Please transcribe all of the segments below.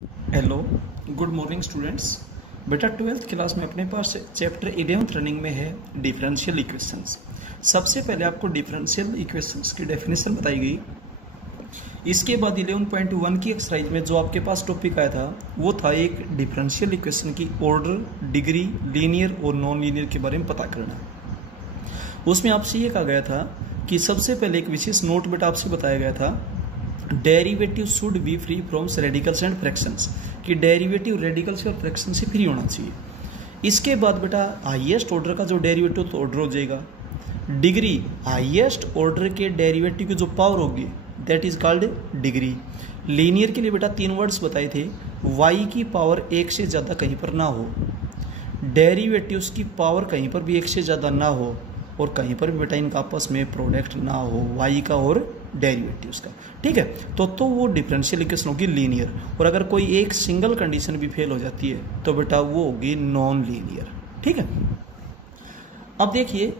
Hello, good morning students. बेटा 12th class में अपने पास चैप्टर 11th रनिंग में है डिफरेंशियल इक्वेशंस। सबसे पहले आपको डिफरेंशियल इक्वेशंस की डेफिनेशन बताई गई। इसके बाद 11.1 की एक्सरसाइज में जो आपके पास टॉपिक आया था वो था एक डिफरेंशियल इक्वेशन की ऑर्डर, डिग्री, लीनियर और नॉन लीनियर के बारे में पता करना। उसमें आपसे ये कहा गया था कि सबसे पहले एक विशेष नोट बेटा आपसे बताया गया था, derivative should be free from radicals and fractions, कि डेरिवेटिव रेडिकल से और फ्रैक्शन से फ्री होना चाहिए। इसके बाद बेटा हाईएस्ट ऑर्डर का जो डेरिवेटिव तो ऑर्डर हो जाएगा, डिग्री हाईएस्ट ऑर्डर के डेरिवेटिव की जो पावर होगी that is called degree. Linear के लिए बेटा 3 वर्ड्स बताए थे, y की पावर 1 से ज़्यादा कहीं पर ना हो, डेरिवेटिव्स की पावर कहीं पर भी 1 से ज़्यादा ना हो, और कहीं पर भी बेटा इनका आपस में प्रोडक्ट ना हो y का और डेरिवेटिव्स का। ठीक है, तो वो डिफरेंशियल इक्वेशन होगी लीनियर। और अगर कोई एक सिंगल कंडीशन भी फेल हो जाती है तो बेटा वो होगी नॉन लीनियर। ठीक है, अब देखिए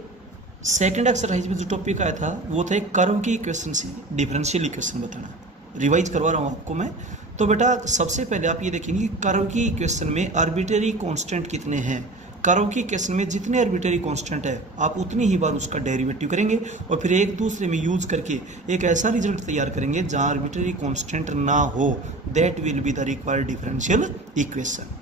सेकंड एक्सरसाइज में जो टॉपिक आया था वो था एक कर्व की इक्वेशन से डिफरेंशियल इक्वेशन बताना। रिवाइज करवा रहा हूँ आपको मैं। तो बेटा सबसे पहले आप ये देखेंगे कर्व की इक्वेशन में आर्बिट्रेरी कांस्टेंट कितने हैं। कर्व की इक्वेशन में जितने आर्बिट्रेरी कांस्टेंट है आप उतनी ही बार उसका डेरिवेटिव करेंगे और फिर एक दूसरे में यूज करके एक ऐसा रिजल्ट तैयार करेंगे जहां आर्बिट्रेरी कांस्टेंट ना हो। That will be the required differential equation.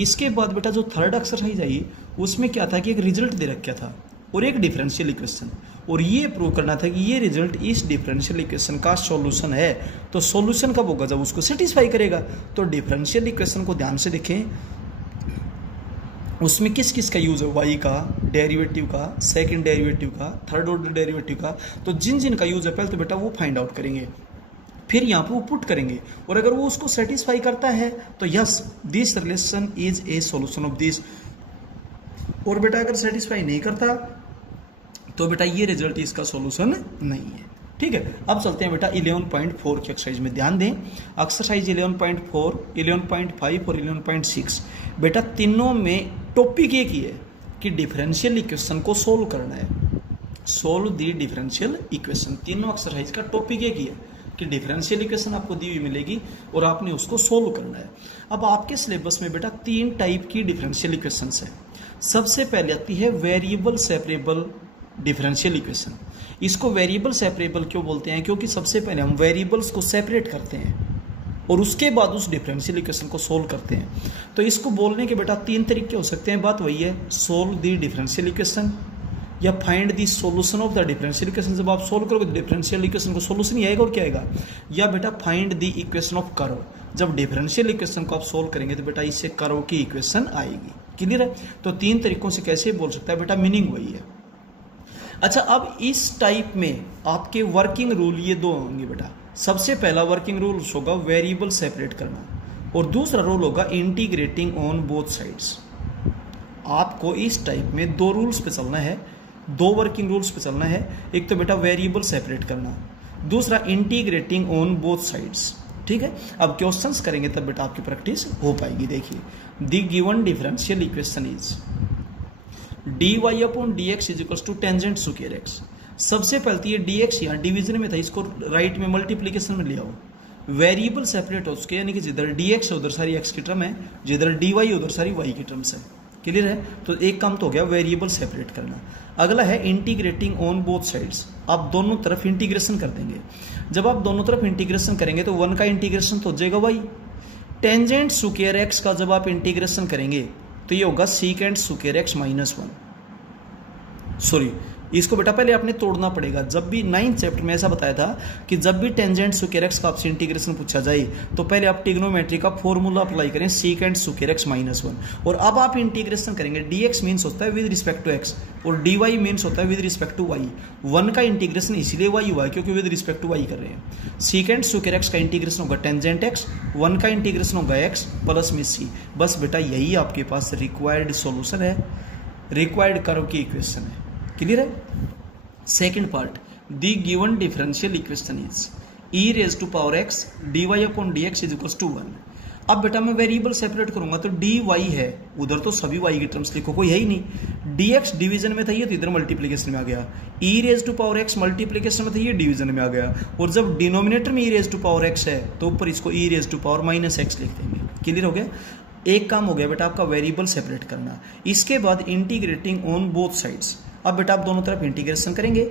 इसके बाद बेटा जो थर्ड एक्सरसाइज आई उसमें क्या था कि एक रिजल्ट दे रखा था और एक डिफरेंशियल इक्वेशन, और ये प्रूव करना था कि ये रिजल्ट इस डिफरेंशियल इक्वेशन का सॉल्यूशन है। तो सॉल्यूशन कब होगा? जब उसको सेटिस्फाई करेगा। तो डिफरेंशियल इक्वेशन को ध्यान से देखें, उसमें किस किस का यूज है, y का, डेरिवेटिव का, सेकंड डेरिवेटिव का, थर्ड ऑर्डर डेरिवेटिव का। तो जिन जिन का यूज है पहले तो बेटा वो फाइंड आउट करेंगे, फिर यहाँ पे वो पुट करेंगे, और अगर वो उसको सेटिस्फाई करता है तो yes this relation is a solution of this. और बेटा अगर सेटिस्फाई नहीं करता तो बेटा ये रिजल्ट इसका सॉल्यूशन नहीं है। ठीक है, अब चलते हैं बेटा 11.4 की एक्सरसाइज में। ध्यान दें, एक्सरसाइज 11.4, 11.5 और 11.6 बेटा तीनों में टॉपिक एक ही है कि डिफरेंशियल इक्वेशन को सोल्व करना है। सोल्व दी डिफरेंशियल इक्वेशन, तीनों एक्सरसाइज का टॉपिक एक ही है कि डिफरेंशियल इक्वेशन आपको दी हुई मिलेगी और आपने उसको सोल्व करना है। अब आपके सिलेबस में बेटा 3 टाइप की डिफरेंशियल इक्वेशंस है। सबसे पहले आती है वेरिएबल सेपरेबल डिफरेंशियल इक्वेशन। इसको वेरिएबल सेपरेबल क्यों बोलते हैं? क्योंकि सबसे पहले हम वेरिएबल्स को सेपरेट करते हैं और उसके बाद उस डिफरेंशियल इक्वेशन को सोल्व करते हैं। तो इसको बोलने के बेटा 3 तरीके हो सकते हैं। बात वही है, सोल्व द डिफरेंशियल इक्वेशन या find the solution of the differential equation. जब आप सोल्व करोगे तो डिफरेंशियल इक्वेशन को सॉल्यूशन ही आएगा और क्या आएगा, या बेटा find the equation of curve. जब डिफरेंशियल इक्वेशन को आप सोल्व करेंगे तो बेटा इससे कर्व की इक्वेशन आएगी। क्लियर है? तो 3 तरीकों से कैसे बोल सकता है बेटा, मीनिंग वही है। अच्छा, अब इस टाइप में आपके वर्किंग रूल ये 2 होंगे बेटा। सबसे पहला वर्किंग रूल होगा वेरिएबल सेपरेट करना, और दूसरा रूल होगा इंटीग्रेटिंग ऑन बोथ साइड्स। आपको इस टाइप में 2 रूल्स पे चलना है, 2 वर्किंग रूल्स पे चलना है। एक तो बेटा वेरिएबल सेपरेट करना, दूसरा इंटीग्रेटिंग ऑन बोथ साइड्स। ठीक है, अब क्वेश्चंस करेंगे तब बेटा आपकी प्रैक्टिस हो पाएगी। देखिए, the given differential equation is dy upon dx is equal to tangent square x। सबसे पहले ये dx यहाँ डिवीजन में था, इसको राइट में मल्टीप्लीकेशन में ले आओ। वेरिएबल सेपरेट हो चुके, यानी कि जिधर dx है उधर सारी x की टर्म है, जिधर dy उधर सारी y की टर्म्स है। क्लियर है? तो एक काम तो हो गया वेरिएबल सेपरेट करना। अगला है इंटीग्रेटिंग ऑन बोथ साइड्स। आप दोनों तरफ इंटीग्रेशन कर देंगे। जब आप दोनों तरफ इंटीग्रेशन करेंगे तो 1 का इंटीग्रेशन तो हो जाएगा y। टेंजेंट स्क्वायर x का जब आप इंटीग्रेशन करेंगे तो ये होगा secant square x minus 1। Sorry, इसको बेटा पहले आपने तोड़ना पड़ेगा। जब भी 9th चैप्टर में ऐसा बताया था कि जब भी टेंजेंट स्क्वायर x का आपसे इंटीग्रेशन पूछा जाए तो पहले आप ट्रिग्नोमेट्री का फॉर्मूला अप्लाई करें, सीकेंट स्क्वायर x माइनस 1। और अब आप इंटीग्रेशन करेंगे, dx मीन्स होता है विद रिस्पेक्ट टू x और dy मीन्स होता है विद रिस्पेक्ट टू y। 1 का इंटीग्रेशन इसलिए y हुआ है क्योंकि विद रिस्पेक्ट टू y कर रहे हैं। सीकेंट स्क्वायर x का इंटीग्रेशन होगा टेंजेंट x, 1 का इंटीग्रेशन होगा x प्लस में c। बस बेटा यही आपके पास रिक्वायर्ड सॉल्यूशन है, रिक्वायर्ड कर्व की इक्वेशन है। क्लियर है? Second part, the given differential equation is e raise to power x dy upon dx is equal to 1। अब बेटा मैं वेरिएबल सेपरेट करूंगा तो dy है, उधर तो सभी y की टर्म्स लिखो, कोई है ही नहीं। dx डिवीजन में था ये तो इधर मल्टीप्लीकेशन में आ गया। e raise to power x multiplication में था ये डिवीजन में आ गया। और जब डिनोमिनेटर में e raise to power x है तो ऊपर इसको e raise to power minus x लिख देंगे। क्लियर हो गया। एक काम हो गया बेटा आपका वेरिएबल सेपरेट करना। इसके बाद इंटीग्रेटिंग ऑन बोथ साइड्स। अब बेटा आप दोनों तरफ इंटीग्रेशन करेंगे,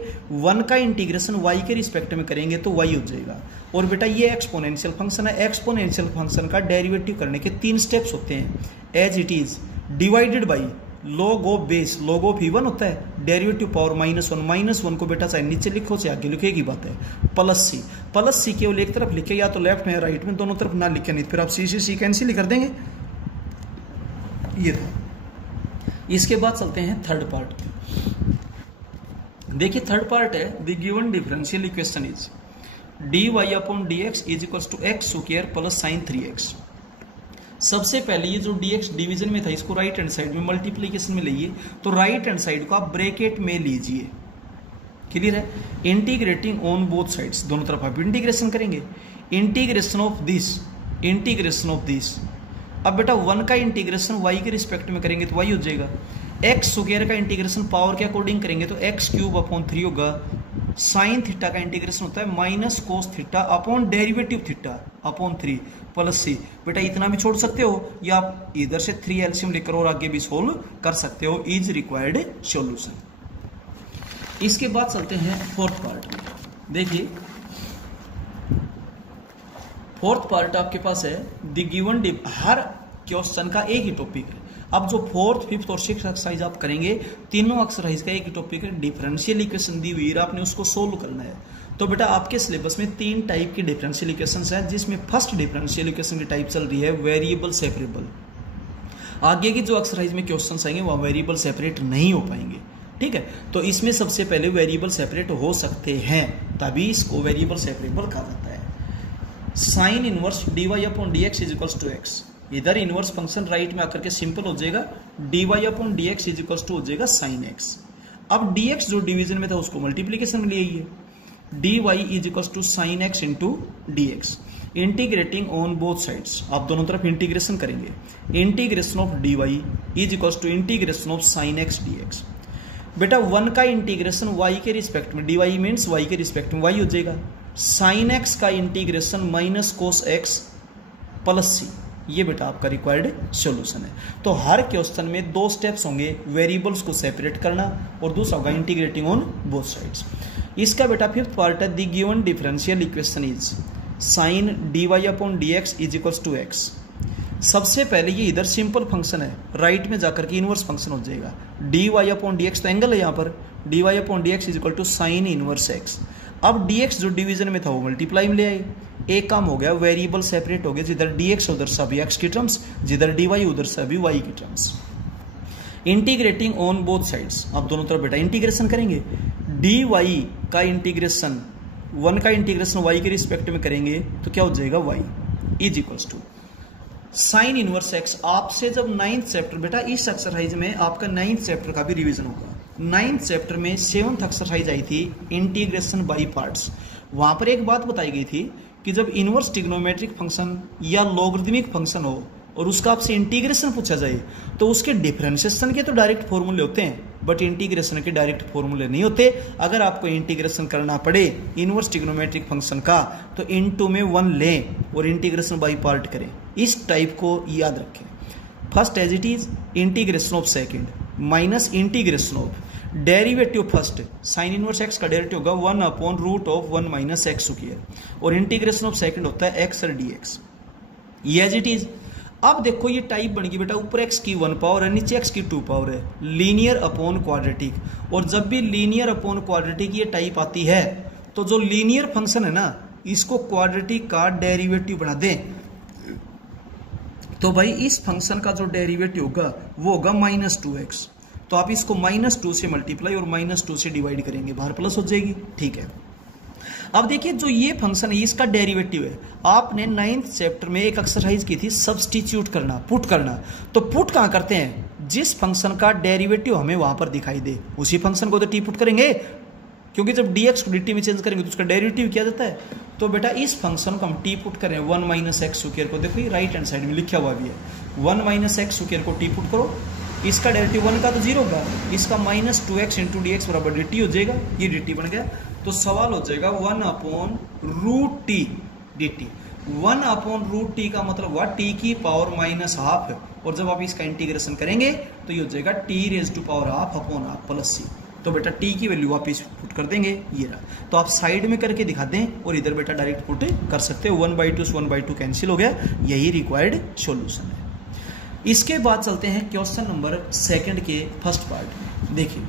1 का इंटीग्रेशन y के रिस्पेक्ट में करेंगे तो y हो जाएगा। और बेटा ये एक्सपोनेंशियल फंक्शन है, एक्सपोनेंशियल फंक्शन का डेरिवेटिव करने के 3 स्टेप्स होते हैं। As it is divided by log of base, log of e1 होता है, डेरिवेटिव पावर -1 को बेटा चाहे नीचे लिखो चाहे आगे लिखो एक ही बात है, प्लस सी केवल एक तरफ लिखे, या तो लेफ्ट में या राइट में, दोनों तरफ ना लिखे, नहीं फिर आप सी कैंसिल कर देंगे। ये था। इसके बाद चलते हैं थर्ड पार्ट। देखिए थर्ड पार्ट है the given differential equation is dy upon dx is equal to x square plus sine 3x। सबसे पहले ये जो dx डिवीजन में था इसको राइट हैंड साइड में मल्टीप्लीकेशन में लाइए, तो राइट हैंड साइड को आप ब्रैकेट में लीजिए। क्लियर है। इंटीग्रेटिंग ऑन बोथ साइड्स, दोनों तरफ आप इंटीग्रेशन करेंगे। Integration of this. अब बेटा 1 का इंटीग्रेशन y के रिस्पेक्ट में करेंगे तो y हो जाएगा। एक्स स्क्वायर का इंटीग्रेशन पावर के अकॉर्डिंग करेंगे तो एक्स क्यूब अपॉन 3 होगा। साइन थीटा का इंटीग्रेशन होता है minus cos theta upon derivative theta upon 3 plus C. बेटा इतना भी छोड़ सकते हो, या आप इधर से 3 एलसीएम लेकर और आगे भी सोल्व कर सकते हो। Is required solution. इसके बाद चलते हैं फोर्थ पार्ट में। देखिए फोर्थ पार्ट आपके पास है द गिवन, हर क्वेश्चन का एक ही टॉपिक है। अब जो 4th, 5th और 6th एक्सरसाइज आप करेंगे, तीनों एक्सरसाइज का एक ही टॉपिक है, डिफरेंशियल इक्वेशन दी हुई है, आपने उसको सोल्व करना है। तो बेटा आपके सिलेबस में 3 टाइप की डिफरेंशियल इक्वेशंस हैं, जिसमें फर्स्ट डिफरेंशियल इक्वेशन की टाइप चल रही है वेरिएबल सेपरेबल। आगे की जो एक्सरसाइज में क्वेश्चन आएंगे वह वेरिएबल सेपरेट नहीं हो पाएंगे, ठीक है। तो इसमें सबसे पहले वेरिएबल सेपरेट हो सकते हैं, तभी इसको वेरिएबल सेपरेबल कहा जाता है। Sine inverse dy upon dx is equal to x. इधर इनवर्स फंक्शन राइट में आकर के सिंपल हो जाएगा, dy upon dx is equal to हो जाएगा साइन x। अब dx जो डिवीजन में था उसको मल्टीप्लीकेशन में ले आइए, dy is equal to sine x into dx। Integrating on both sides, आप दोनों तरफ इंटीग्रेशन करेंगे। Integration of dy is equal to integration of sign x dx। बेटा 1 का इंटीग्रेशन y के रिस्पेक्ट में, dy मीन्स y के रिस्पेक्ट में y हो जाएगा। साइन x का integration minus cos x plus C, ये बेटा आपका रिक्वायर्ड सॉल्यूशन है। तो हर क्वेश्चन में 2 स्टेप्स होंगे, वेरिएबल्स को सेपरेट करना और दूसरा होगा इंटीग्रेटिंग ऑन बोथ साइड्स। इसका बेटा 5th पार्ट है the given differential equation is sine dy upon dx is equal to x. सबसे पहले ये इधर सिंपल फंक्शन है, राइट में जाकर के इनवर्स फंक्शन हो जाएगा। dy अपॉन dx तो एंगल है यहाँ पर, dy upon dx is equal to sine inverse x। अब dx जो डिवीजन में था वो मल्टीप्लाई में ले आए, एक काम हो गया, वेरिएबल सेपरेट हो गया, जिधर dx उधर से भी x की टर्म्स, जिधर dy उधर से भी y की terms. Integrating on both sides, आप दोनों तरफ बेटा इंटीग्रेशन करेंगे। dy का इंटीग्रेशन 1 का इंटीग्रेशन y के रिस्पेक्ट में करेंगे तो क्या हो जाएगा, y is equals to sine inverse x। आपसे जब 9th चैप्टर, बेटा इस एक्सरसाइज में आपका 9th चैप्टर का भी रिवीजन होगा। 9th चैप्टर में 7th एक्सरसाइज आई थी इंटीग्रेशन बाय पार्ट्स। वहां पर एक बात बताई गई थी कि जब इनवर्स ट्रिग्नोमेट्रिक फंक्शन या लॉगरिथमिक फंक्शन हो और उसका आपसे इंटीग्रेशन पूछा जाए तो उसके डिफरेंशिएशन के तो डायरेक्ट फॉर्मूले होते हैं, बट इंटीग्रेशन के डायरेक्ट फॉर्मूले नहीं होते। अगर आपको इंटीग्रेशन करना पड़े इनवर्स ट्रिग्नोमेट्रिक फंक्शन का तो इनटू में 1 लें और इंटीग्रेशन बाय पार्ट करें। इस टाइप को याद रखें। First as it is integration of second minus integration of derivative first, sine inverse x का डेरिवेटिव होगा 1 upon root of 1 minus x square, और इंटीग्रेशन ऑफ सेकंड होता है एक्स और डीएक्स। ये एज इट इज। अब देखो ये टाइप बन गई बेटा, ऊपर एक्स की 1 पावर है, नीचे एक्स की 2 पावर है, लीनियर अपॉन क्वाड्रेटिक। और जब भी लीनियर अपॉन क्वाड्रेटिक ये टाइप आती है तो जो लीनियर फंक्शन है ना, इसको क्वाड्रेटिक का डेरिवेटिव बना दें तो भाई इस फंक्शन का जो डेरिवेटिव होगा वो होगा -2x। तो आप इसको -2 से मल्टीप्लाई और -2 से डिवाइड करेंगे, बाहर प्लस हो जाएगी, ठीक है। अब देखिए जो ये फंक्शन है इसका डेरिवेटिव है। आपने 9th चैप्टर में एक एक्सरसाइज की थी सब्स्टिट्यूट करना, पुट करना। तो पुट कहाँ करते हैं, जिस फंक्शन का डेरिवेटिव हमें वहां पर दिखाई दे उसी फंक्शन को तो टी पुट करेंगे, क्योंकि जब dx को dt में चेंज करेंगे तो उसका डेरिवेटिव क्या जाता है। तो बेटा इस फंक्शन को हम टी पुट करें 1 माइनस एक्स स्क्वायर को, देखो ये राइट हैंड साइड में लिखा हुआ भी है, 1 माइनस एक्स स्क्वायर को टी पुट करो, इसका डेरिवेटिव 1 का तो 0 होगा, इसका -2x इंटू dx बराबर dt हो जाएगा, ये dt बन गया। तो सवाल हो जाएगा 1 upon root t dt। 1 upon root t का मतलब हुआ टी की पावर माइनस हाफ, और जब आप इसका इंटीग्रेशन करेंगे तो ये हो जाएगा T raise to power half upon half plus C. तो बेटा टी की वैल्यू वापिस पुट कर देंगे, ये रहा। तो आप साइड में करके दिखा दें और इधर बेटा डायरेक्ट पुट कर सकते हो। 1/2 से 1/2 कैंसिल हो गया, यही रिक्वायर्ड सॉल्यूशन है। इसके बाद चलते हैं क्वेश्चन नंबर 2 के फर्स्ट पार्ट में। देखिए,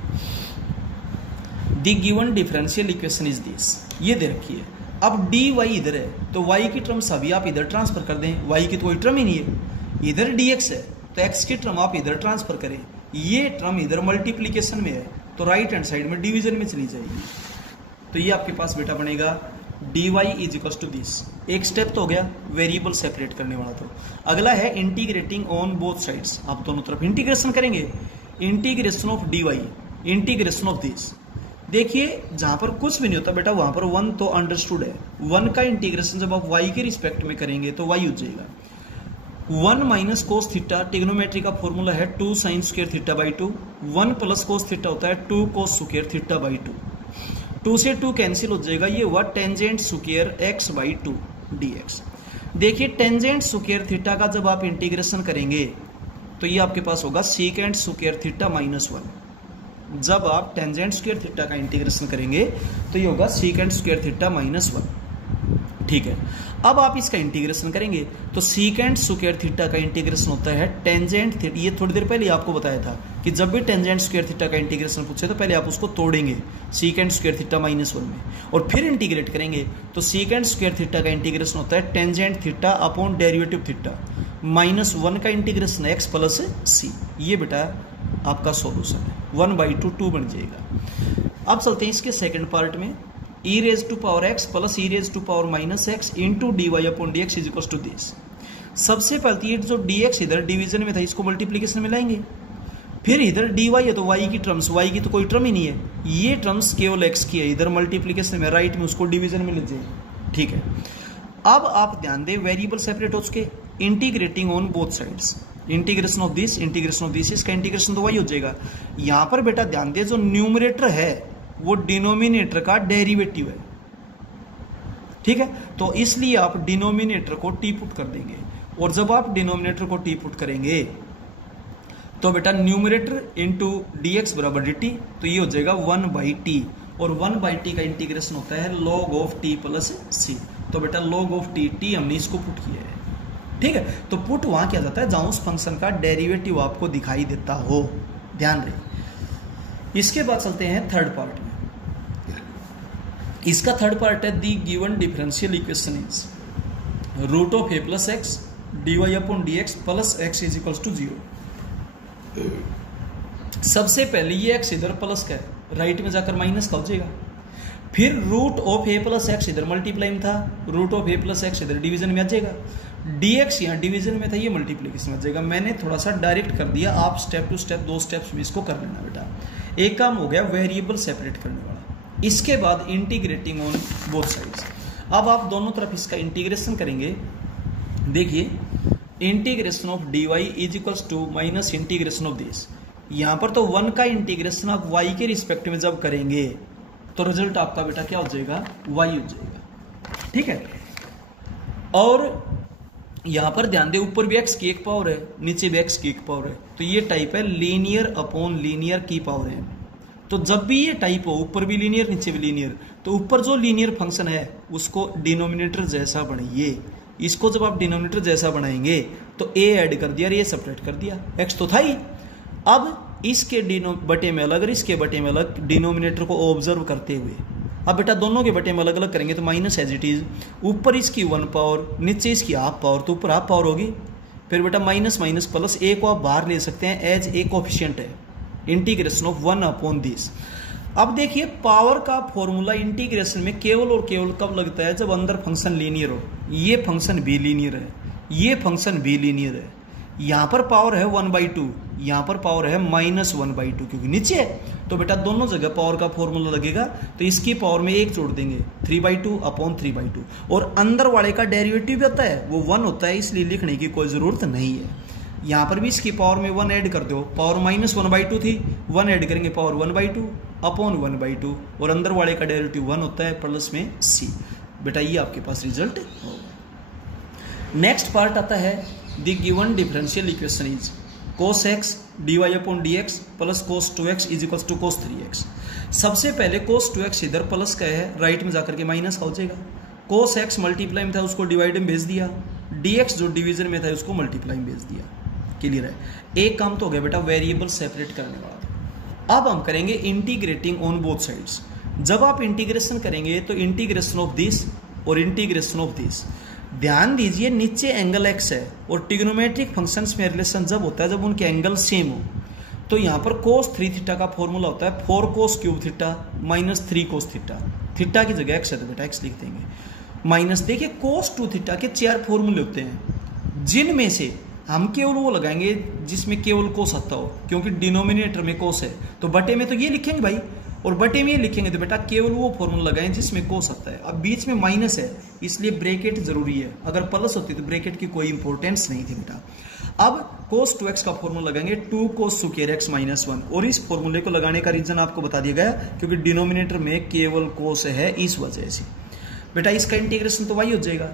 the given differential equation is this, ये दे रखी है। अब डी वाई इधर है तो वाई की टर्म सभी आप इधर ट्रांसफर कर दें, वाई की तो कोई टर्म ही नहीं है। इधर डी एक्स है तो एक्स की टर्म आप इधर ट्रांसफर करें, ये टर्म इधर मल्टीप्लीकेशन में है तो राइट हैंड साइड में डिवीजन में चली जाएगी। तो ये आपके पास बेटा बनेगा d y is equal to this. एक स्टेप तो हो गया वेरिएबल सेपरेट करने वाला। तो अगला है इंटीग्रेटिंग ऑन बोथ साइड्स, आप दोनों तरफ इंटीग्रेशन करेंगे। Integration of d y, integration of this. देखिए जहां पर कुछ भी नहीं होता बेटा वहां पर 1 तो अंडरस्टूड है। 1 का इंटीग्रेशन जब आप y के रिस्पेक्ट में करेंगे तो y हो जाएगा 1 माइनस कोस थीटा। ट्रिग्नोमेट्री का फॉर्मूला है 2 sine square theta by 2। 1 plus cos theta होता है 2 कोस स्क्वायर थीटा बाई 2। 2 से 2 कैंसिल हो जाएगा, ये हुआ tangent square x by 2 dx। देखिए टेंजेंट स्क्वायर थीटा का जब आप इंटीग्रेशन करेंगे तो ये आपके पास होगा सीकेंट स्क्वायर थीटा माइनस 1। जब आप टेंजेंट स्क्वायर थीटा का इंटीग्रेशन करेंगे तो ये होगा सीकेंट स्क्वायर थीटा माइनस 1। ठीक है, अब आप इसका इंटीग्रेशन करेंगे तो सीकेंट स्क्वायर थीटा का इंटीग्रेशन होता है टेंजेंट थीटा। ये थोड़ी देर पहले आपको बताया था कि जब भी टेंजेंट स्क्वायर थीटा का इंटीग्रेशन पूछे तो पहले आप उसको तोड़ेंगे सीकेंट स्क्वायर थीटा माइनस 1 में और फिर इंटीग्रेट करेंगे। तो सीकेंट स्क्वायर थीटा का इंटीग्रेशन होता है tangent theta upon derivative theta minus 1 का इंटीग्रेशन एक्स प्लस सी। ये बेटा आपका सॉल्यूशन है, 1/2 2 बन जाएगा। अब चलते हैं इसके सेकंड पार्ट में। e raise to power x plus e raise to power minus x into d y upon d x is equal to this. सबसे पहले ये जो dx इधर डिवीजन में था इसको मल्टीप्लीकेशन में लाएंगे, फिर इधर dy है तो y की टर्म्स, y की तो कोई टर्म ही नहीं है, ये टर्म्स केवल x की है, इधर मल्टीप्लीकेशन में राइट में उसको डिवीजन में लीजिए। ठीक है, अब आप ध्यान दें वेरिएबल सेपरेट हो चुके, integrating on both sides. Integration of this, integration of this, इसका इंटीग्रेशन तो वही हो जाएगा। यहां पर बेटा ध्यान दे जो न्यूमरेटर है वो डिनोमिनेटर का डेरिवेटिव है। ठीक है, तो इसलिए आप डिनोमिनेटर को टी पुट कर देंगे, और जब आप डिनोमिनेटर को टी पुट करेंगे तो बेटा न्यूमरेटर इंटू डी एक्स बराबर डी टी, तो ये हो जाएगा 1/t, और 1/t का इंटीग्रेशन होता है log of T plus C. तो बेटा log ऑफ टी हमने इसको पुट किया है। ठीक है, तो पुट वहां किया जाता है जहां उस फंक्शन का डेरिवेटिव आपको दिखाई देता हो, ध्यान रहे। इसके बाद चलते हैं थर्ड पार्ट में। इसका थर्ड पार्ट है the given differential equation is root of a plus x d y upon d x plus x is equal to 0। सबसे पहले ये एक्स इधर प्लस का है, राइट में जाकर माइनस का हो जाएगा। फिर root of a plus x इधर मल्टीप्लाई में था, root of a plus x इधर डिवीजन में आ जाएगा। dx यहाँ डिवीजन में था, ये मल्टीप्लिकेशन में आ जाएगा। मैंने थोड़ा सा डायरेक्ट कर दिया, आप स्टेप टू स्टेप 2 स्टेप्स में इसको कर लेना बेटा। एक काम हो गया वेरिएबल सेपरेट करने वाला। इसके बाद इंटीग्रेटिंग ऑन बोथ साइड्स। अब आप दोनों तरफ इसका इंटीग्रेशन करेंगे। देखिए integration of d y is equals to minus integration of this. यहां पर तो 1 का इंटीग्रेशन आप y के रिस्पेक्ट में जब करेंगे तो रिजल्ट आपका बेटा क्या हो जाएगा, y हो जाएगा। ठीक है, और यहां पर ध्यान दे ऊपर भी x की एक पावर है, नीचे भी x की एक पावर है, तो ये टाइप है लीनियर अपॉन लीनियर की पावर है। तो जब भी ये टाइप हो, ऊपर भी लीनियर नीचे भी लीनियर, तो ऊपर जो लीनियर फंक्शन है उसको डिनोमिनेटर जैसा बनाइए। इसको जब आप डिनोमिनेटर जैसा बनाएंगे तो a ऐड कर दिया और ये सेपरेट कर दिया, x तो था ही। अब इसके बटे में अलग और इसके बटे में अलग डिनोमिनेटर को ऑब्जर्व करते हुए अब बेटा दोनों के बटे में अलग अलग करेंगे तो माइनस एज इट इज, ऊपर इसकी 1 पावर नीचे इसकी हाफ पावर, तो ऊपर हाफ पावर होगी। फिर बेटा माइनस माइनस प्लस a को आप बाहर ले सकते हैं एज ए कोफिशिएंट है, इंटीग्रेशन ऑफ 1 अपॉन दिस। अब देखिए पावर का फॉर्मूला इंटीग्रेशन में केवल और केवल कब लगता है, जब अंदर फंक्शन लीनियर हो। ये फंक्शन भी लीनियर है, ये फंक्शन भी लीनियर है। यहां पर पावर है 1/2, यहां पर पावर है -1/2 क्योंकि नीचे है, तो बेटा दोनों जगह पावर का फॉर्मूला लगेगा। तो इसकी पावर में 1 जोड़ देंगे 3/2 अपॉन 3/2, और अंदर वाले का डेरिवेटिव भी होता है वो 1 होता है, इसलिए लिखने की कोई जरूरत नहीं है। यहां पर भी इसकी पावर में 1 ऐड कर दो, पावर -1/2 थी, 1 ऐड करेंगे पावर 1/2 अपॉन 1/2, और अंदर वाले का डेरिवेटिव 1 होता है प्लस में c। बेटा ये आपके पास रिजल्ट होगा। नेक्स्ट पार्ट आता है the given differential equation is cos x dy upon dx plus cos 2x is equal to cos 3x। सबसे पहले cos 2x इधर प्लस का है, राइट में जाकर के माइनस का हो जाएगा। cos x मल्टीप्लाई में था उसको डिवाइड में भेज दिया, dx जो डिवीजन में था उसको मल्टीप्लाई में भेज दिया। क्लियर है, एक काम तो हो गया बेटा वेरिएबल सेपरेट करने वाला। अब हम करेंगे इंटीग्रेटिंग ऑन बोथ साइड्स। जब आप इंटीग्रेशन करेंगे तो इंटीग्रेशन ऑफ दिस और इंटीग्रेशन ऑफ दिस, ध्यान दीजिए नीचे एंगल x है और ट्रिग्नोमेट्रिक फंक्शंस में रिलेशन जब होता है जब उनके एंगल सेम हो। तो यहाँ पर cos 3 थीटा का फॉर्मूला होता है 4 cos cube theta minus 3 cos theta. Theta की जगह x है तो बेटा x लिख देंगे माइनस। देखिए cos 2 थीटा के 4 फॉर्मूले होते हैं, जिनमें से हम केवल वो लगाएंगे जिसमें केवल cos आता हो, क्योंकि डिनोमिनेटर में cos है तो बटे में तो ये लिखेंगे भाई, और बटे में ये लिखेंगे तो बेटा केवल वो फॉर्मूला लगाएं जिसमें cos आता है। अब बीच में माइनस है इसलिए ब्रैकेट जरूरी है, अगर प्लस होती तो ब्रैकेट की कोई इंपॉर्टेंस नहीं थी बेटा। अब cos 2x का फॉर्मूला लगाएंगे 2 cos स्क्वायर x माइनस 1, और इस फॉर्मूले को लगाने का रीजन आपको बता दिया गया क्योंकि डिनोमिनेटर में केवल cos है, इस वजह से बेटा इसका इंटीग्रेशन तो y हो जाएगा।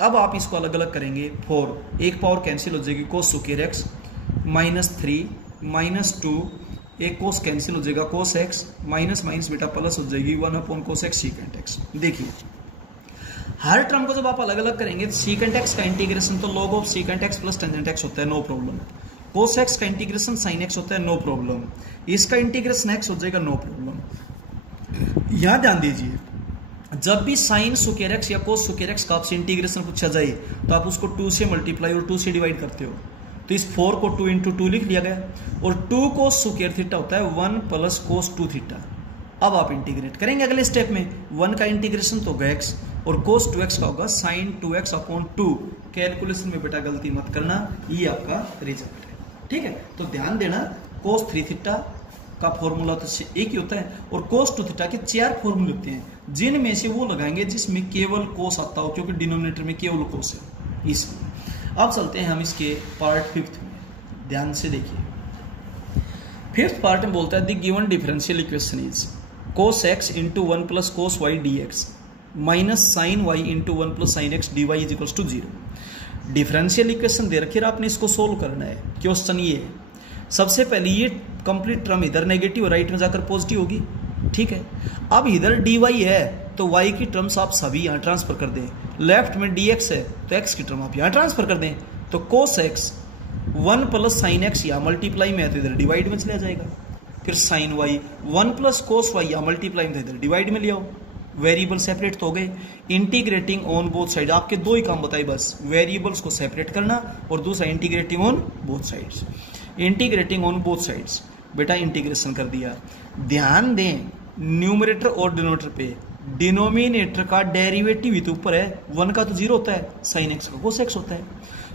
अब आप इसको अलग अलग करेंगे 4, एक पावर कैंसिल हो जाएगी cos square x minus 3 minus 2, एक cos कैंसिल हो जाएगा cos x माइनस माइनस बेटा प्लस हो जाएगी 1 upon cos x secant x। देखिए हर टर्म को जब आप अलग अलग करेंगे तो सीकेंट x का इंटीग्रेशन तो log of secant x plus tangent x होता है, नो प्रॉब्लम। cos x का इंटीग्रेशन sin x होता है, नो प्रॉब्लम। इसका इंटीग्रेशन x हो जाएगा, नो प्रॉब्लम। यहां ध्यान दीजिए जब भी sin स्क्वायर x या cos स्क्वायर x का आपसे इंटीग्रेशन पूछा जाए तो आप उसको 2 से मल्टीप्लाई और 2 से डिवाइड करते हो, तो इस 4 को 2 इंटू 2 लिख लिया गया, और 2 cos स्क्वायर थीटा होता है 1 प्लस cos 2 थीटा। अब आप इंटीग्रेट करेंगे अगले स्टेप में, 1 का इंटीग्रेशन तो होगा x और cos 2x का होगा sin 2x अपॉन 2। कैलकुलेशन में बेटा गलती मत करना, ये आपका रिजल्ट है, ठीक है। तो ध्यान देना cos 3 थीटा का फॉर्मूला तो एक ही होता है, और cos 2 थीटा के 4 फॉर्मूले होते हैं जिनमें से वो लगाएंगे जिसमें केवल cos आता हो, क्योंकि डिनोमिनेटर में केवल cos है, इसलिए। अब चलते हैं हम इसके पार्ट 5 में, ध्यान से देखिए। 5th पार्ट में बोलता है the given differential equation is cos x into 1 plus cos y dx minus sine y into 1 plus sine x dy is equals to 0। Differential equation दे रखी है, आपने इसको सोल्व करना है। क्वेश्चन ये है, सबसे पहले ये कंप्लीट टर्म इधर नेगेटिव राइट में जाकर पॉजिटिव होगी, ठीक है। अब इधर dy है तो y की टर्म्स आप सभी यहाँ ट्रांसफर कर दें, लेफ्ट में dx है तो x की टर्म आप यहाँ ट्रांसफर कर दें, तो cos x 1 plus sine x या मल्टीप्लाई में है तो इधर डिवाइड में चला जाएगा, फिर sine y 1 plus cos y या मल्टीप्लाई में तो इधर डिवाइड में ले आओ। वेरिएबल सेपरेट तो हो गए। इंटीग्रेटिंग ऑन बोथ साइड, आपके दो ही काम बताए बस, वेरिएबल्स को सेपरेट करना और दूसरा integrating on both sides. Integrating on both sides बेटा इंटीग्रेशन कर दिया। ध्यान दें न्यूमरेटर और डिनोमिनेटर पे, डिनोमिनेटर का डेरिवेटिव ही तो ऊपर है, 1 का तो 0 होता है, साइन x का cos x होता है,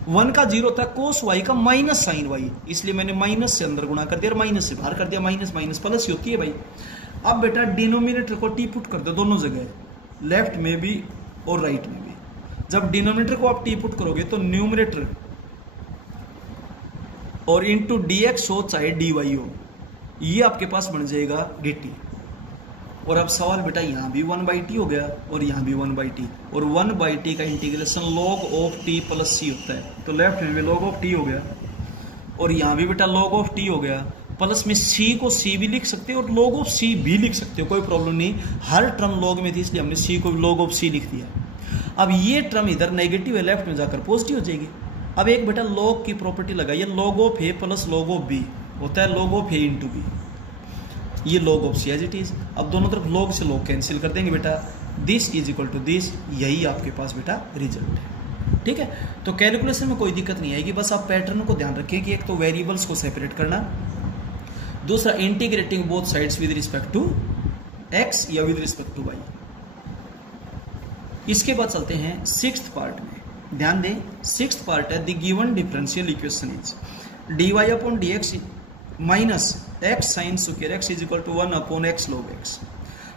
1 का 0 होता है cos y का माइनस साइन y, इसलिए मैंने माइनस से अंदर गुणा कर दिया और माइनस से बाहर कर दिया, माइनस माइनस प्लस ही होती है भाई। अब बेटा डिनोमिनेटर को टी पुट कर दो दोनों जगह, लेफ्ट में भी और राइट में भी। जब डिनोमिनेटर को आप टी पुट करोगे तो न्यूमरेटर और इंटू dx हो चाहे dy हो, ये आपके पास बन जाएगा dt। और अब सवाल बेटा यहाँ भी 1/t हो गया और यहाँ भी 1/t, और 1/t का integration log of t plus c होता है, तो लेफ्ट में भी log ऑफ t हो गया और यहाँ भी बेटा log ऑफ t हो गया, प्लस में c को c भी लिख सकते हो और log ऑफ c भी लिख सकते हो, कोई प्रॉब्लम नहीं। हर टर्म log में थी इसलिए हमने c को log ऑफ c लिख दिया। अब ये टर्म इधर नेगेटिव है, लेफ्ट में जाकर पॉजिटिव हो जाएगी। अब एक बेटा log की प्रॉपर्टी लगाइए, log of a plus log of b होता है log of a into b, ये log of c as it is. अब दोनों तरफ log से log कैंसिल कर देंगे बेटा, this is equal to this, यही आपके पास बेटा रिजल्ट है, ठीक है। तो कैलकुलेशन में कोई दिक्कत नहीं आएगी, बस आप पैटर्न को ध्यान रखें कि एक तो वेरिएबल्स को सेपरेट करना, दूसरा integrating both sides with respect to x या विद रिस्पेक्ट टू y। इसके बाद चलते हैं 6th पार्ट में, ध्यान दें 6th पार्ट है the given differential equation is dy upon dx minus x sine square x is equal to 1 upon x log x।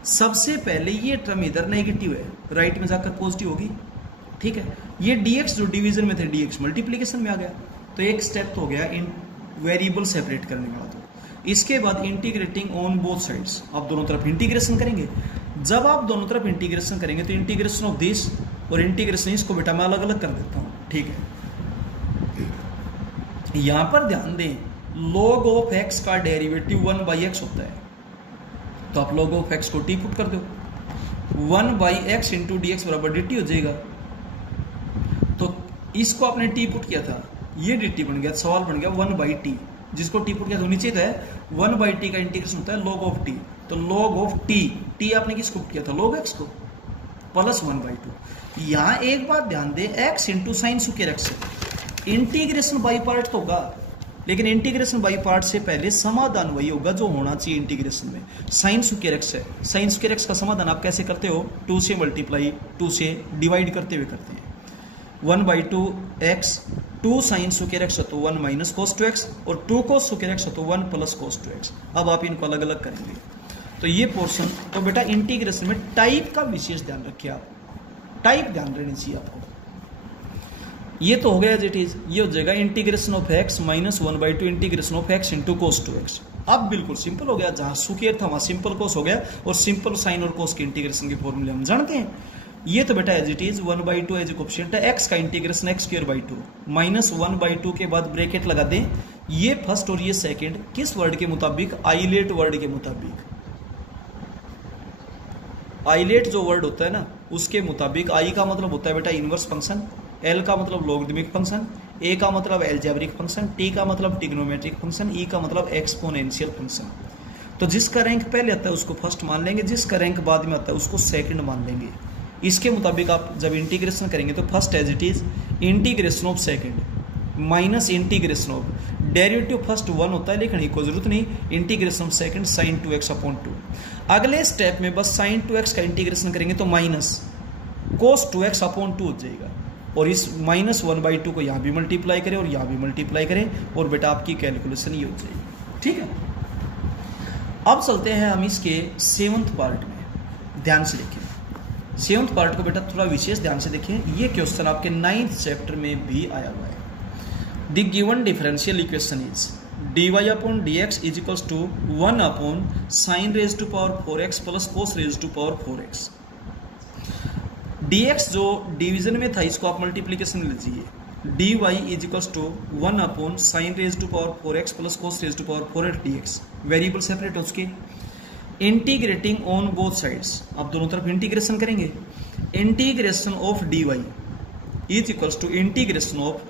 सबसे पहले ये टर्म इधर नेगेटिव है, राइट में जाकर पॉजिटिव होगी, ठीक है। ये dx जो डिवीजन में थे dx मल्टीप्लिकेशन में आ गया, तो एक स्टेप तो हो गया इन वेरिएबल सेपरेट करने वाला। तो इसके बाद इंटीग्रेटिंग ऑन बोथ साइड्स, आप दोनों तरफ इंटीग्रेशन करेंगे। जब आप दोनों तरफ इंटीग्रेशन करेंगे तो इंटीग्रेशन ऑफ दिस और इंटीग्रेशन इसको बेटा मैं अलग अलग कर देता हूँ, ठीक है, यहां पर ध्यान दें log ऑफ x का डेरिवेटिव 1/x होता है, तो आप log ऑफ x को t पुट कर दो, 1/x इंटू डी एक्स बराबर dt हो जाएगा। तो इसको आपने t पुट किया था, ये dt बन गया, सवाल बन गया 1/t, जिसको t पुट किया तो नीचे तो है 1/t का इंटीग्रेशन होता है log ऑफ t, तो log ऑफ t आपने किसको पुट किया था, log x को, प्लस 1/2। यहां एक बात ध्यान दे, x into sine square x, integration by part तो होगा, लेकिन इंटीग्रेशन बाई पार्ट से पहले समाधान वही होगा जो होना चाहिए इंटीग्रेशन में। साइन स्क्वायर x है, साइन स्क्वायर x का समाधान आप कैसे करते हो, 2 से मल्टीप्लाई 2 से डिवाइड करते हुए करते हैं। 1/2x 2 साइन स्क्वायर x तो 1 माइनस कोस 2x, और 2 कोस स्क्वायर x तो 1 प्लस कोस 2x। अब आप इनको अलग अलग करेंगे तो ये पोर्शन, तो बेटा इंटीग्रेशन में टाइप का विशेष ध्यान रखिए आप, टाइप ध्यान रहनी चाहिए आपको। ये तो हो गया एज इट इज, ये हो जाएगा integration of x minus 1/2 integration of x into cos 2x। अब बिल्कुल सिंपल हो गया, जहां स्क्वायर था वहां सिंपल कोस हो गया, और सिंपल साइन और कोस के इंटीग्रेशन के फॉर्मूले हम जानते हैं। ये तो बेटा as it is 1/2 as coefficient है, x का इंटीग्रेशन x²/2 माइनस 1/2 के बाद ब्रैकेट लगा दें, ये फर्स्ट और ये सेकंड किस वर्ड के मुताबिक, आइलेट वर्ड के मुताबिक। आइलेट जो वर्ड होता है ना उसके मुताबिक, आई का मतलब होता है बेटा इनवर्स फंक्शन, एल का मतलब लॉगरिथमिक फंक्शन, ए का मतलब एल्जेब्रिक फंक्शन, टी का मतलब ट्रिग्नोमेट्रिक फंक्शन, ई का मतलब एक्सपोनेंशियल फंक्शन। तो जिसका रैंक पहले आता है उसको फर्स्ट मान लेंगे, जिसका रैंक बाद में आता है उसको सेकंड मान लेंगे। इसके मुताबिक आप जब इंटीग्रेशन करेंगे तो first as it is integration of second minus integration of derivative first 1 होता है, लेकिन कोई जरूरत नहीं, integration of second sign 2x/2। अगले स्टेप में बस साइन 2x का इंटीग्रेशन करेंगे तो माइनस कोस 2x/2 हो जाएगा, और इस माइनस 1/2 को यहाँ भी मल्टीप्लाई करें और यहाँ भी मल्टीप्लाई करें, और बेटा आपकी कैलकुलेशन ये हो जाएगी। ठीक है, अब चलते हैं हम इसके 7th पार्ट में, ध्यान से देखें 7th पार्ट को बेटा थोड़ा विशेष ध्यान से देखें। ये क्वेश्चन आपके 9th चैप्टर में भी आया हुआ है। The given differential equation is dy/dx is equals to 1/sin raise to power 4x plus cos raise to power 4x। dx जो डिवीजन में था इसको आप मल्टीप्लीकेशन में लीजिए, dy is equals to 1/sin raise to power 4x plus cos raise to power 4x dx। Variable separate हो उसके, integrating on both sides, आप दोनों तरफ इंटीग्रेशन करेंगे। Integration of dy is equals to integration of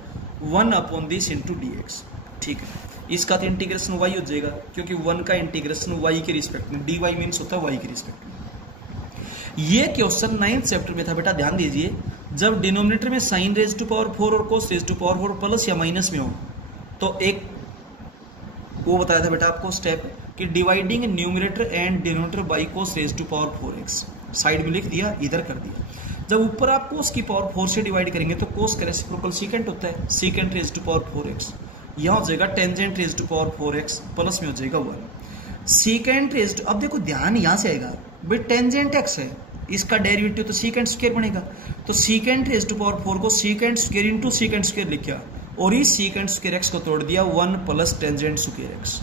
1/this into dx। ठीक है, इसका तो इंटीग्रेशन y हो जाएगा, क्योंकि 1 का इंटीग्रेशन y के रिस्पेक्ट में, dy मीन्स होता है y के रिस्पेक्ट में। ये क्वेश्चन 9th चैप्टर में था बेटा, ध्यान दीजिए। जब डिनोमिनेटर में साइन रेज टू पावर 4 और कोस रेज टू पावर 4 प्लस या माइनस में हो, तो एक वो बताया था बेटा आपको स्टेप कि dividing numerator and denominator by cos raise to power 4x, side में लिख दिया, इधर कर दिया। जब ऊपर आप कोस की पावर 4 से डिवाइड करेंगे तो कोस का रेसिप्रोकल सीकेंट होता है, secant raise to power 4x। यहाँ हो जाएगा tangent raise to power 4x, plus में हो जाएगा 1 सीकेंट रेज टू। अब देखो ध्यान यहाँ से आएगा भाई, टेंजेंट x है, इसका डेरिवेटिव तो सीकेंट स्क्वायर बनेगा, तो सीकेंट रेज टू पावर 4 को secant square into secant square लिखा, और इस सीकेंट स्क्वायर x को तोड़ दिया 1 plus tangent square x।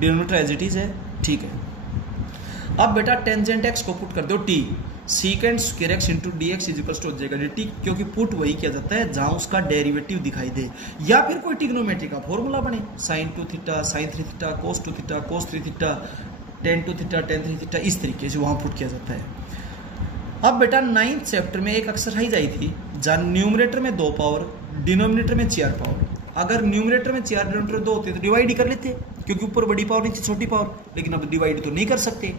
Denominator as it is है। ठीक है, अब बेटा टेंजेंट x को पुट कर दो t, secant square x into d x is equals to हो जाएगा dt, क्योंकि पुट वही किया जाता है जहां उसका डेरिवेटिव दिखाई दे, या फिर कोई ट्रिग्नोमेट्री का फॉर्मूला बने, sin 2 theta sin 3 theta cos 2 theta cos 3 theta tan 2 theta tan 3 theta, इस तरीके से वहां पुट किया जाता है। अब बेटा 9th चैप्टर में एक एक्सरसाइज आई थी जहां न्यूमरेटर में 2 पावर, डिनोमिनेटर में 4 पावर। अगर न्यूमरेटर में 4 डिनोमिनेटर 2 होते तो डिवाइड ही कर लेते, क्योंकि ऊपर बड़ी पावर नीचे छोटी पावर, लेकिन अब डिवाइड तो नहीं कर सकते।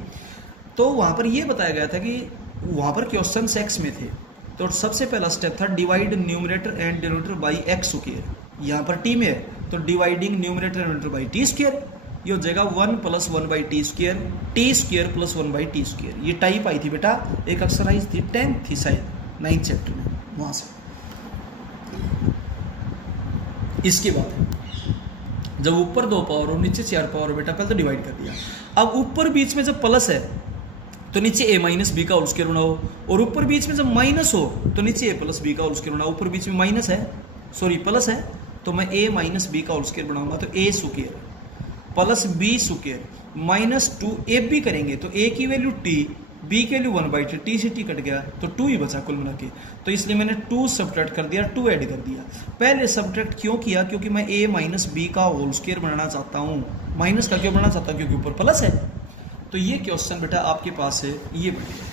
तो वहां पर यह बताया गया था कि वहां पर क्वेश्चन एक्स में थे, तो सबसे पहला स्टेप था divide numerator and denominator by x square. यहाँ पर टी में है तो dividing numerator and denominator by T square, ये हो जाएगा 1 plus 1 by T square plus 1 by T square. ये टाइप आई थी बेटा, एक एक्सरसाइज थी 10th थी शायद 9th चैप्टर में, वहां से। इसके बाद जब ऊपर 2 पावर और नीचे 4 पावर, बेटा पहले तो डिवाइड कर दिया। अब ऊपर बीच में जब प्लस है तो नीचे a माइनस बी का होल स्क्वायर बनाओ, और ऊपर बीच में जब माइनस हो तो नीचे a प्लस बी का होल स्क्वायर बनाओ। ऊपर बीच में माइनस है, सॉरी प्लस है, तो मैं a माइनस बी का होल स्क्वायर बनाऊंगा, तो a स्क्वायर plus b square minus 2 ab करेंगे तो a की वैल्यू t b की वैल्यू 1/t, t से t कट गया तो 2 ही बचा कुल मिला के, तो इसलिए मैंने 2 सब्ट्रैक्ट कर दिया, 2 ऐड कर दिया। पहले सब्ट्रैक्ट क्यों किया? क्योंकि मैं a माइनस बी का होल स्क्वायर बनाना चाहता हूँ। माइनस का क्यों बनाना चाहता हूँ? क्योंकि ऊपर प्लस है। तो ये क्वेश्चन बेटा आपके पास है, ये बढ़िया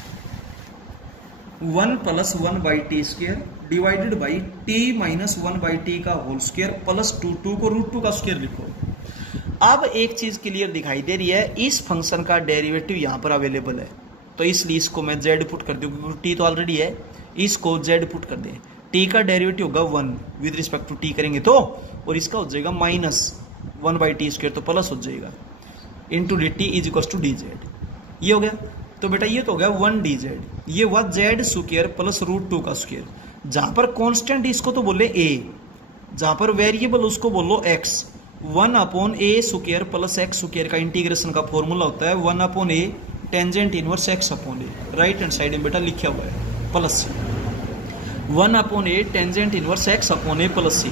1 + 1/t² divided by t - 1/t का होल स्क्वायर प्लस 2 को √2 का स्क्वायर लिखो। अब एक चीज क्लियर दिखाई दे रही है, इस फंक्शन का डेरिवेटिव यहां पर अवेलेबल है, तो इसलिए इसको मैं z पुट कर दूं, क्योंकि t तो ऑलरेडी है, इसको z पुट कर दें। t का डेरिवेटिव होगा 1 विद रिस्पेक्ट टू t करेंगे तो, और इसका हो जाएगा -1/t² तो प्लस हो जाएगा into dt is equal to dz। ये हो गया। तो बेटा ये तो हो गया 1dz, ये हुआ z² प्लस √2 का स्क्वायर। जहां पर कांस्टेंट इसको तो बोले a, जहां पर वेरिएबल उसको बोलो x। 1/a² प्लस x² का इंटीग्रेशन का फॉर्मूला होता है 1/a tangent inverse x/a। Right hand side में बेटा लिखा हुआ है plus 1/a tangent inverse x/a plus c।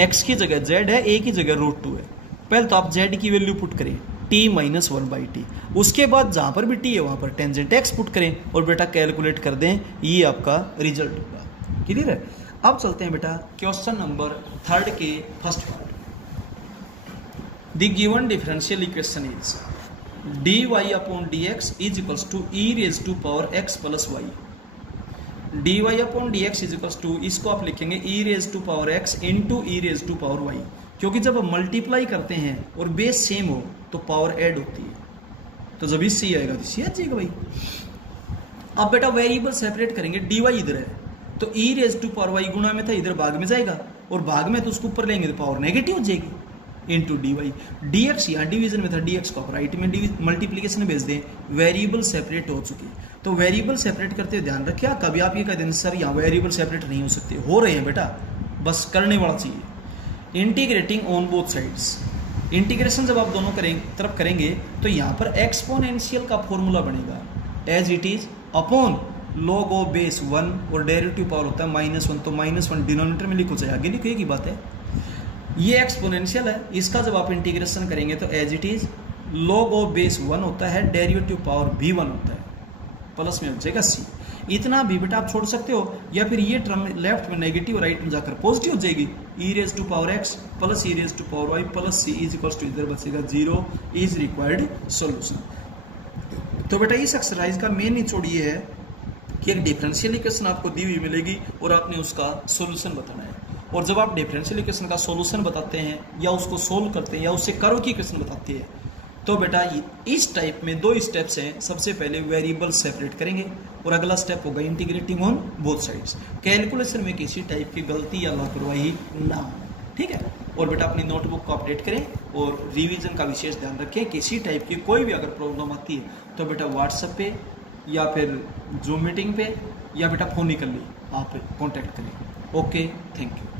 x की जगह z है, a की जगह √2 है। पहले तो आप z की वैल्यू पुट करें t - 1/t, उसके बाद जहां पर भी t है वहां पर टेंजेंट x पुट करें और बेटा कैलकुलेट कर दें, ये आपका रिजल्ट होगा। क्लियर है? अब चलते हैं बेटा क्वेश्चन नंबर 3 के first part. The given differential equation is dy/dx is equals to e⁻x plus y। dy/dx is equals to, इसको आप लिखेंगे e⁻x इंटू e⁻y, क्योंकि जब मल्टीप्लाई करते हैं और बेस सेम हो तो पावर ऐड होती है, तो जब इससे आएगा तो सी आ जाएगा भाई। अब बेटा वेरिएबल सेपरेट करेंगे, dy इधर है तो e⁻y गुणा में था, इधर भाग में जाएगा, और भाग में तो उसको ऊपर लेंगे तो पावर नेगेटिव हो जाएगी इंटू dy। dx यहाँ डिवीजन में था, dx को आप राइट में मल्टीप्लीकेशन में भेज दें, वेरिएबल सेपरेट हो चुकी है। तो वेरिएबल सेपरेट करते हुए ध्यान रखिए, कभी आप ये कह दें सर यहाँ वेरिएबल सेपरेट नहीं हो सकते, हो रहे हैं बेटा, बस करने वाला चाहिए। Integrating on both sides, integration जब आप दोनों तरफ करेंगे तो यहाँ पर एक्सपोनेंशियल का फॉर्मूला बनेगा as it is upon log of base 1, और डेरिवेटिव पावर होता है -1, तो -1 डिनोमिनेटर में लिखो, चाहे आगे लिखो, एक ही बात है। ये एक्सपोनेंशियल है, इसका जब आप इंटीग्रेशन करेंगे तो as it is log of base 1 होता है, डेरिवेटिव पावर v1 होता है, प्लस में हो जाएगा c। इतना भी बेटा आप छोड़ सकते हो, या फिर ये टर्म लेफ्ट में नेगेटिव, राइट में जाकर पॉजिटिव हो जाएगी, e⁻x plus e⁻y plus c is equal to, इधर बचेगा 0 इज रिक्वायर्ड सॉल्यूशन। तो बेटा इस एक्सरसाइज का मेन निचोड़ ये है कि एक डिफरेंशियल इक्वेशन आपको दी हुई मिलेगी और आपने उसका सॉल्यूशन बताना है। और जब आप डिफरेंशियल इक्वेशन का सॉल्यूशन बताते हैं या उसको सोल्व करते हैं या उससे कर्व की इक्वेशन बताते हैं, तो बेटा इस टाइप में 2 स्टेप्स हैं। सबसे पहले वेरिएबल सेपरेट करेंगे और अगला स्टेप होगा integrating on both sides. Calculation में किसी टाइप की गलती या लापरवाही ना हो, ठीक है। और बेटा अपनी नोटबुक को अपडेट करें और रिवीजन का विशेष ध्यान रखें। किसी टाइप की कोई भी अगर प्रॉब्लम आती है तो बेटा व्हाट्सएप पे या फिर जूम मीटिंग पे या बेटा फोन ही कर ली, आप कॉन्टैक्ट करें। Okay, thank you.